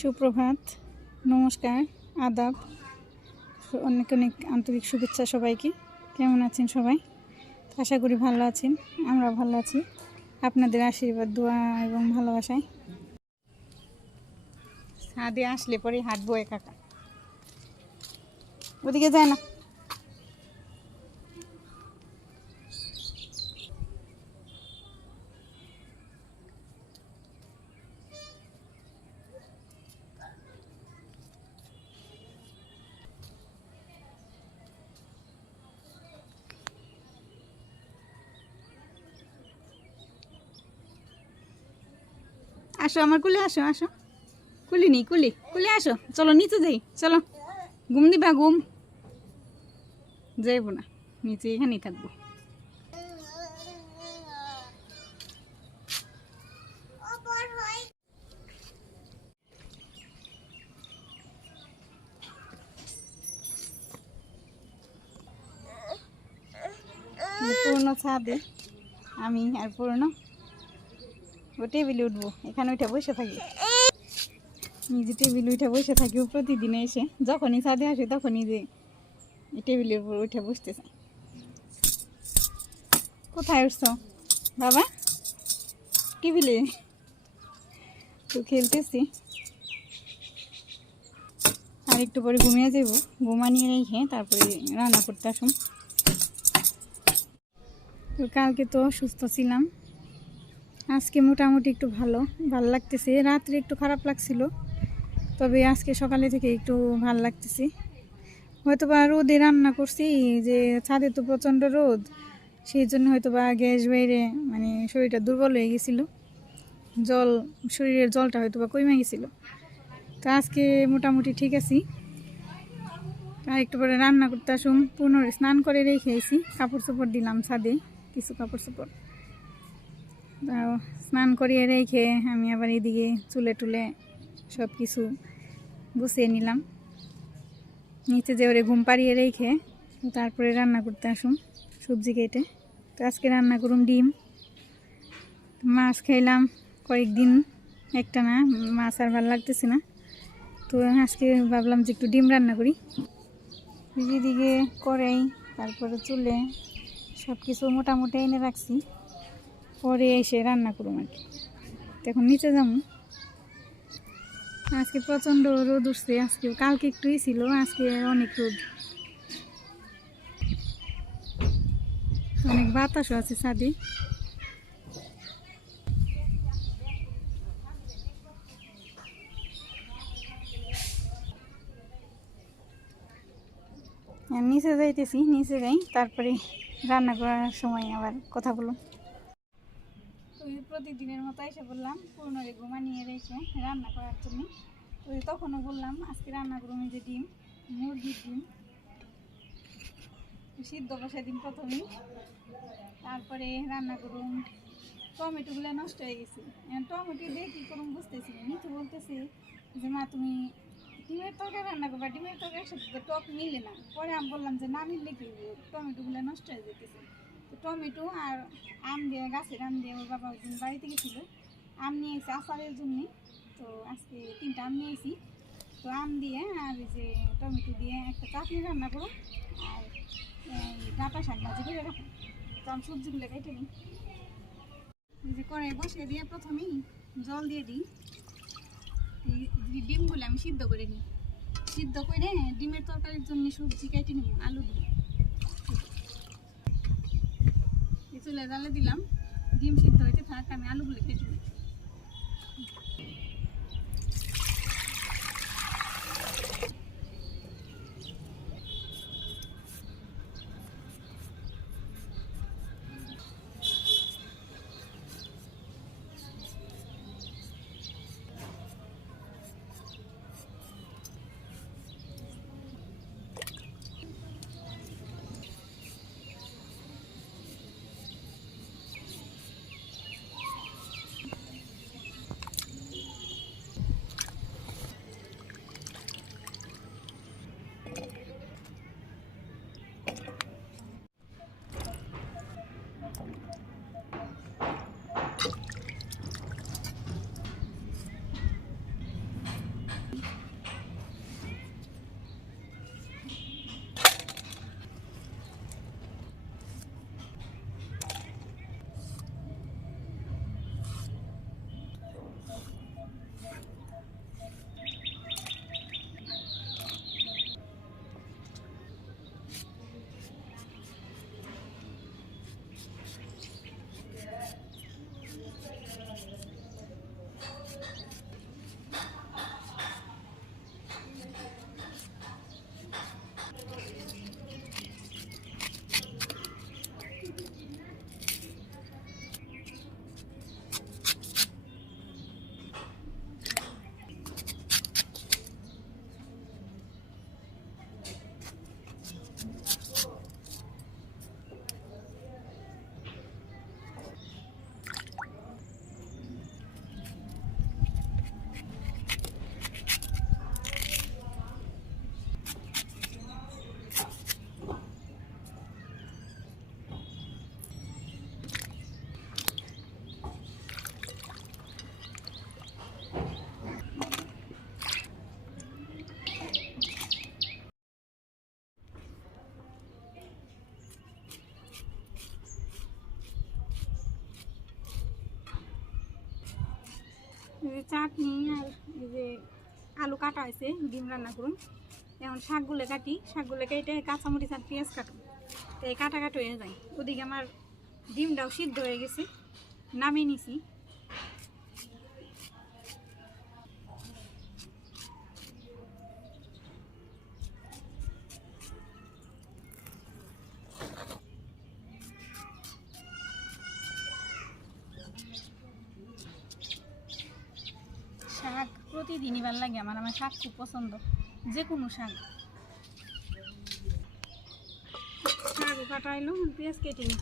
সুপ্রভাত, নমস্কার, আদাব, অনেক অনেক আন্তরিক শুভেচ্ছা সবাইকে। কেমন আছেন সবাই? আশা করি ভালো আছেন। আমরা ভালো আছি আপনাদের আশীর্বাদ, দোয়া এবং ভালোবাসায়। ছাদে আসলে পরে হাঁটবো একা একা, ওদিকে যায় না। আসো আমার কুলে, আসো আসো, কুলি নি কুলি কুলে আসো, চলো নিচে যাই, চলো। ঘুম দিবা? ঘুম যাইব না, নিচে এখানেই থাকবো। পুরনো ছাদে আমি আর পুরনো ও টেবিলে উঠবো, এখানে উঠে বসে থাকি। নিজে টেবিলে উঠে বসে থাকি প্রতিদিন এসে, যখনই ছাদে আসি তখনই যে টেবিলের উপর উঠে বসতে চাই। কোথায় উঠছো বাবা? টেবিলে তো খেলতেছি, আর একটু পরে ঘুমিয়ে যাব। ঘুমানিয়ে রেখে তারপরে রান্না করতে আসুন। তো কালকে তো অসুস্থ ছিলাম, আজকে মোটামুটি একটু ভালো লাগতেছে। রাত্রে একটু খারাপ লাগছিল, তবে আজকে সকালে থেকে একটু ভালো লাগতেছে। হয়তো বা রোদে রান্না করছি, যে ছাদে তো প্রচণ্ড রোদ, সেই জন্য হয়তো বা গ্যাস বাইরে, মানে শরীরটা দুর্বল হয়ে গেছিলো, শরীরের জলটা হয়তো বা কমে গেছিলো। তো আজকে মোটামুটি ঠিক আছি। আর একটু পরে রান্না করতে আসুন। পুনরায় স্নান করে রেখেছি, কাপড় চোপড় দিলাম ছাদে, কিছু কাপড় চোপড় স্নান করিয়ে রেখে আমি আবার এদিকে চুলে টুলে সব কিছু গুছিয়ে নিলাম। নিচে যে ওরে ঘুম পাড়িয়ে রেখে তারপরে রান্না করতে আসুন সবজি কেটে। তো আজকে রান্না করুন ডিম। মাছ খাইলাম কয়েকদিন, একটা না, মাছ আর ভালো লাগতেছে না, তো আজকে ভাবলাম যে একটু ডিম রান্না করি। এদিকে কড়াই, তারপরে চুলে সব কিছু মোটামুটি এনে রাখছি, পরে এসে রান্না করুম আর কি। এখন নিচে যাবো। আজকে প্রচণ্ড রোদ উঠছে, আজকে কালকে একটুই ছিল, আজকে অনেক রোদ, অনেক বাতাসও আছে ছাদে। নিচে যাইতেছি, নিচে যাই, তারপরে রান্না করার সময় আবার কথা বলুন। তো প্রতিদিনের মতো এসে বললাম পুরনোরে ঘুমানিয়ে রেখে রান্না করার জন্য। তো তখনও বললাম আজকে রান্না করুন যে ডিম, মুরগির ডিম সিদ্ধ বসে ডিম প্রথমেই, তারপরে রান্না করুন। টমেটোগুলো নষ্ট হয়ে গেছে, টমেটো দিয়ে কী করুন বুঝতেছি না। নিচে বলতেছি যে মা তুমি ডিমের তরকারি রান্না করবা, ডিমের তরকারির সাথে তো টক মিলে না। পরে আমি বললাম যে না মিললে কি, টমেটোগুলো নষ্ট হয়ে যেতেছে। তো টমেটো আর আম দিয়ে, গাছের আম দিয়ে ওর বাবা ওই বাড়িতে গেছিলো, আম নিয়ে এসে আচারের জন্যে। তো আজকে 3টা আম নিয়েছি। তো আম দিয়ে আর এই যে টমেটো দিয়ে একটা চাটনি রান্না করো, আর ডাঁটা শাক ভাজি করে রাখো। তো আমি সবজিগুলো কেটে নিই। এই যে কড়াই বসিয়ে দিয়ে প্রথমেই জল দিয়ে দিই, ডিমগুলো আমি সিদ্ধ করে নিই। সিদ্ধ করে ডিমের তরকারির জন্য সবজি কেটে নিব, আলু দিয়ে চুলে জ্বালে দিলাম। ডিম সিদ্ধ হইতে থাক, আমি আলুগুলো কেটে নিই। চাটনি আর এই যে আলু কাটা হয়েছে, ডিম রান্না করুন। এখন শাকগুলো কাটি, শাকগুলো কেটে কাঁচামরিচ আর পেঁয়াজ কাটুন, তো এই কাটাকাটি হয়ে যায়। ওদিকে আমার ডিমটাও সিদ্ধ হয়ে গেছে, নামিয়ে নিছি। শাক প্রতিদিনই ভালো লাগে আমার, আমার শাক খুব পছন্দ, যে কোনো শাক। শাক কাটা এলো, পেঁয়াজ কেটে নিই।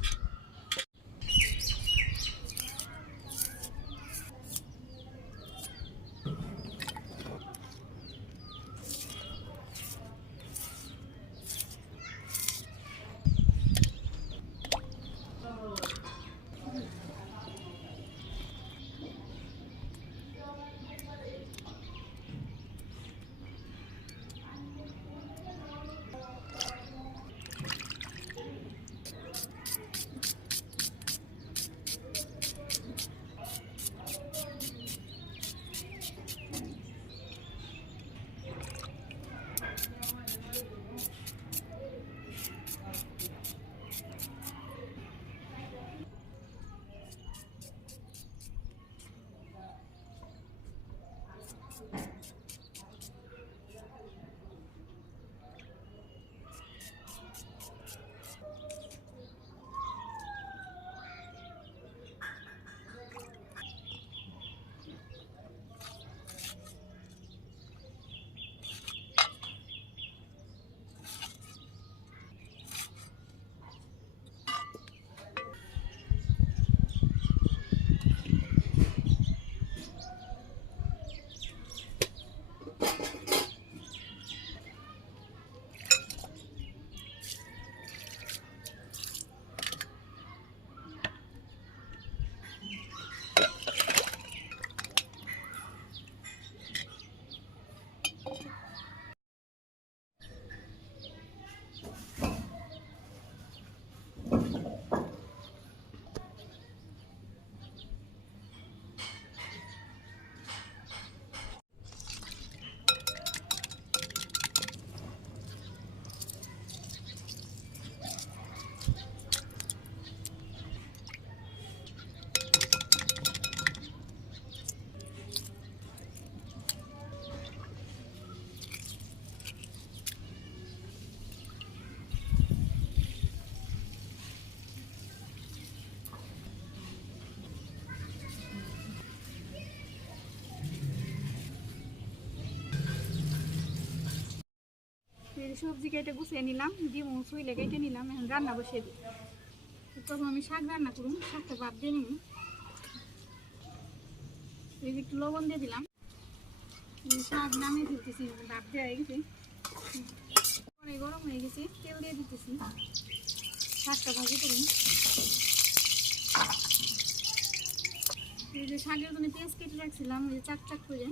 সবজি কেটে গুছিয়ে নিলাম, ডিম চুইলে কেটে নিলাম, এখন রান্না বসিয়ে দিই। তখন আমি শাক রান্না করুন, শাকটা ভাত দিয়ে নিই। এই যে একটু লবণ দিয়ে দিলাম, শাক নামিয়ে দিতেছি, ভাত দেওয়া হয়ে গেছে, পরে গরম হয়ে গেছে, তেল দিয়ে দিতেছি, শাকটা ভাজি করুন। এই যে শাকের জন্য পেঁয়াজ কেটে রাখছিলাম, এই যে চাক চাক করে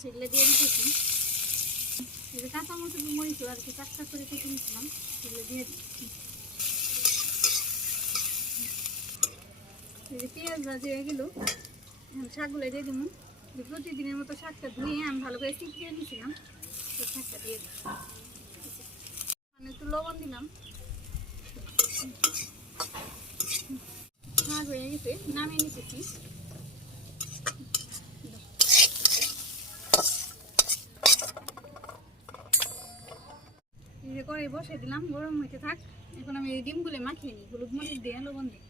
সেগুলো দিয়ে দিতেছি। এই যে কাঁচা মরিচ আর কি চাক চাক করে কেটে নিয়েছিলাম, সেগুলো দিয়ে দিচ্ছি। এই যে পেঁয়াজ ভাজি হয়ে গেল, শাকগুলো দিয়ে দিব। প্রতিদিনের মতো শাকটা ধুয়ে আমি ভালো করে চিপিয়ে নিয়েছিলাম, সেই শাকটা দিয়ে দিই। মানে একটু লবণ দিলাম, শাক হয়ে গেছে, নামিয়ে নিতেছি। এই যে করে বসে দিলাম, গরম হইতে থাক। এখন আমি এই ডিমগুলো মাখিয়ে নিই, হলুদ মরিচ দিয়ে লবণ দিই।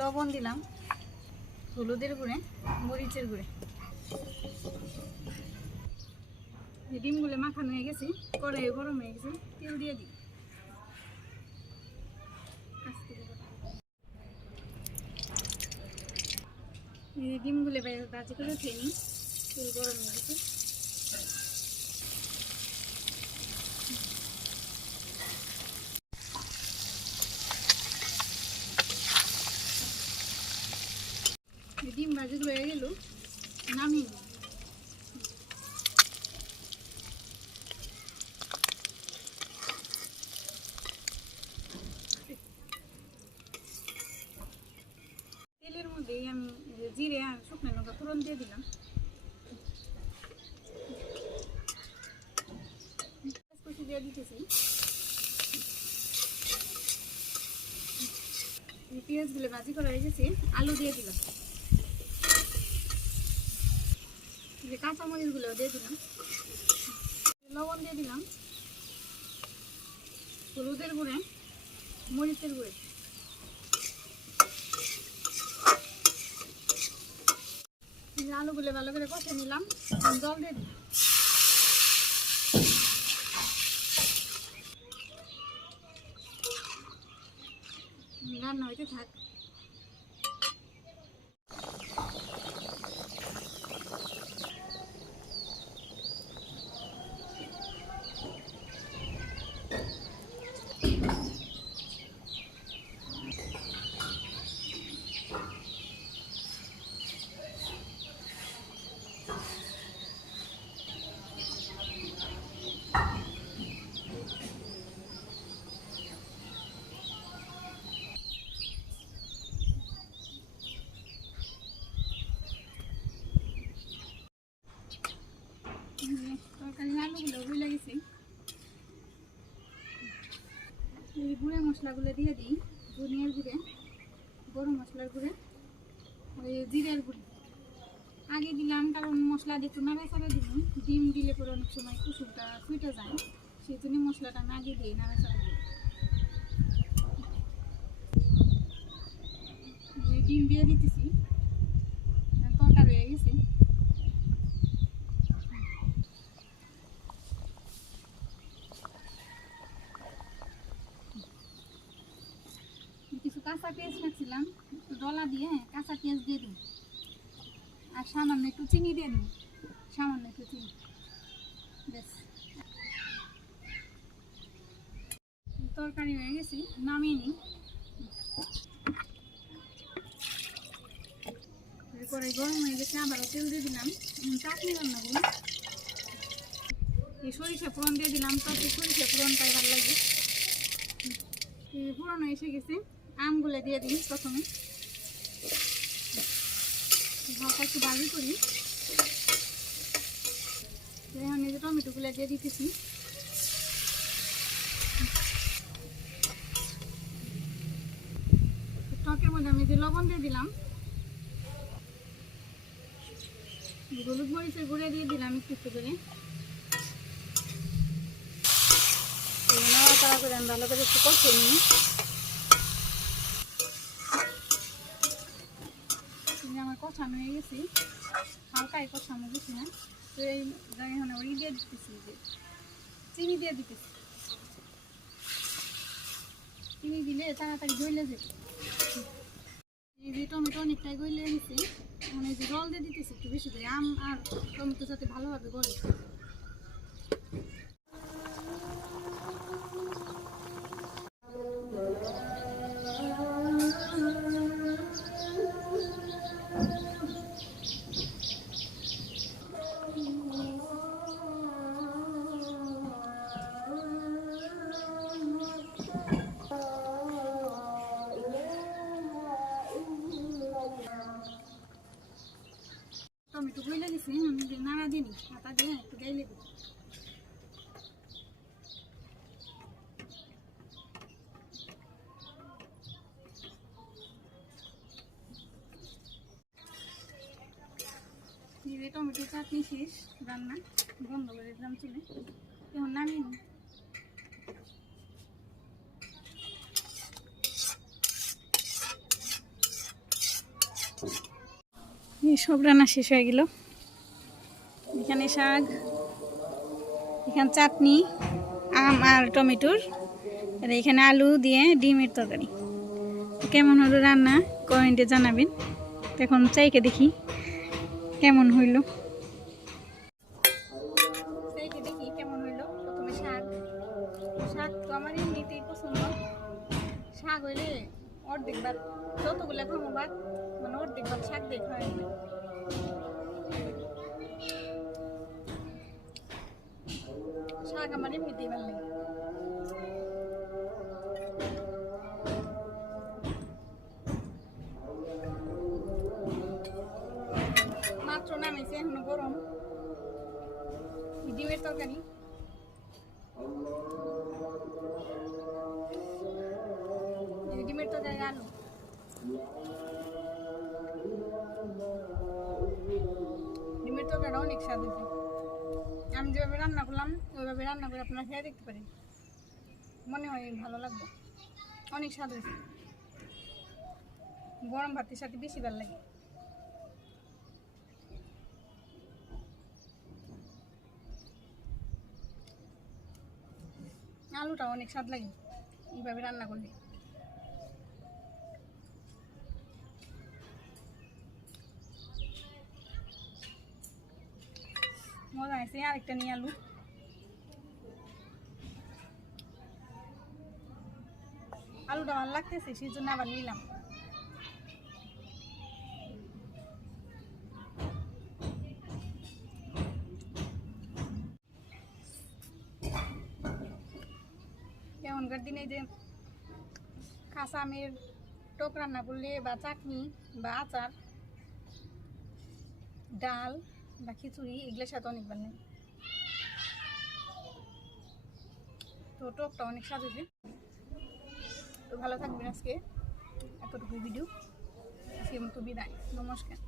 লবণ দিলাম, হলুদের গুঁড়ে, মরিচের গুঁড়ে। ডিমগুলো মাখানো হয়ে গেছে, কড়াই গরম হয়ে গেছে, তেল দিয়ে দিই। ডিমগুলো ভাজি করে খেয়ে নিই, তেল গরম হয়ে গেছে। ডিম ভাজিগুলো হয়ে গেল, নামিয়ে নিই। তেলের মধ্যেই আমি জিরে আর শুকনো লঙ্কা ফোড়ন দিয়ে দিলাম, কুচি দিয়ে দিতেছি। পেঁয়াজগুলো ভাজি করা হয়ে গেছে, আলু দিয়ে দিলাম, কাঁচামরিচগুলো দিয়ে দিলাম, লবণ দিয়ে দিলাম, হলুদের গুঁড়ে, মরিচের গুঁড়ে, আলুগুলো ভালো করে কষে নিলাম, জল দিয়ে দিলাম। রান্না হইতে থাক। তরকারি আলুগুলো ভুলে গেছি, এই গুঁড়ে মশলাগুলো দিয়ে দিই, ধনিয়ার গুঁড়ে, গরম মশলার গুঁড়ে, ওই জিরের গুঁড়ে আগে দিলাম, কারণ মশলা দিয়ে একটু নাড়াচাড়া দিলাম, ডিম দিলে পরে অনেক সময় কুসুমটা ফুটে যায়, সেই জন্য মশলাটা না আগে দিই, নাড়াচাড়া দিই। ডিম দিয়ে দিতেছি, তরকারি হয়ে গেছে। কিছু কাঁচা পেঁয়াজ রাখছিলাম, একটু ডলা দিয়ে কাঁচা পেঁয়াজ দিয়ে দিই, আর সামান্য একটু চিনি দিয়ে দিই, সামান্য একটু চিনি, বেশ। তরকারি হয়ে গেছে, নামিয়ে নিই। এরপরে গরম হয়ে গেছে, আবারও তেল দিয়ে দিলাম, চাটনি রান্না করি, এই সরিষা ফোড়ন দিয়ে দিলাম, তাতে সরিষা ফোড়নটাই ভালো লাগে। ফোড়ন এসে গেছে, আমগুলো দিয়ে দিই প্রথমে, হালকা একটু ভাজি করি। এখন এই যে টমেটোগুলো দিয়ে দিতেছি, টকের মধ্যে আমি যে লবণ দিয়ে দিলাম, হলুদ মরিচের গুঁড়ে দিয়ে দিলাম একটু একটু করে, নাড়াচাড়া করে আমি ভালো করে একটু কষিয়ে নিই। আমার কষানো হয়ে গেছি, হালকাই কষানো বেশি না, তো এই জায়গায় ওই দিয়ে দিতেছি, যে চিনি দিয়ে দিতেছি, চিনি দিলে তাড়াতাড়ি গলে যাবে। এই যে টমেটো অনেকটাই গলে গেছে, মানে যে জল দিয়ে দিতেছি একটু বেশি করে, আম আর টমেটো যাতে ভালোভাবে গলে। টমেটো গলে গেছে, আমি যে নাড়া দিই, হাতা দিয়ে একটু গাইলে দিই। টমেটো চাটনি শেষ রান্না, বন্ধ করে দিলাম চুলে, এখন নামিয়ে নিই। সব রান্না শেষ হয়ে গেল, এখানে শাক, এখানে চাটনি, আম আর টমেটোর, আর এখানে আলু দিয়ে ডিমের তরকারি। কেমন হলো রান্না কমেন্টে জানাবেন। এখন চাইকে দেখি কেমন হইল, চাইকে দেখি কেমন হইল। প্রথমে শাক, শাক তো আমার এমনিতেই পছন্দ, শাক হইলে অর্ধেক ভাত, যতগুলো খাবো ভাত মানে অর্ধেক ভাত শাক দিয়ে খাওয়াই। শাক আমার এমনিতেই ভালো লাগে। ডিমের তরকারি, ডিমের তরকারি আলু। ডিমের তরকারিটা অনেক স্বাদ হয়েছে। আমি যেভাবে রান্না করলাম ওইভাবে রান্না করে আপনারা খেয়ে দেখতে পারেন, মনে হয় ভালো লাগবে। অনেক স্বাদ হয়েছে, গরম ভাতের সাথে বেশি ভালো লাগে। আলুটা অনেক স্বাদ লাগে এইভাবে রান্না করলে। মজা আছে। আরেকটা নিয়ে আলু, আলুটা ভালো লাগতেছে সেই জন্য আবার নিলাম। এখনকার দিনে যে কাঁচা আমের টক রান্না করলে বা চাটনি বা আচার, ডাল বা খিচুড়ি এগুলোর সাথে অনেক ভালো লাগে। তো টকটা অনেক স্বাদ হয়েছে। তো ভালো থাকবেন। আজকে এতটুকু ভিডিও, আজকের মতো বিদায়, নমস্কার।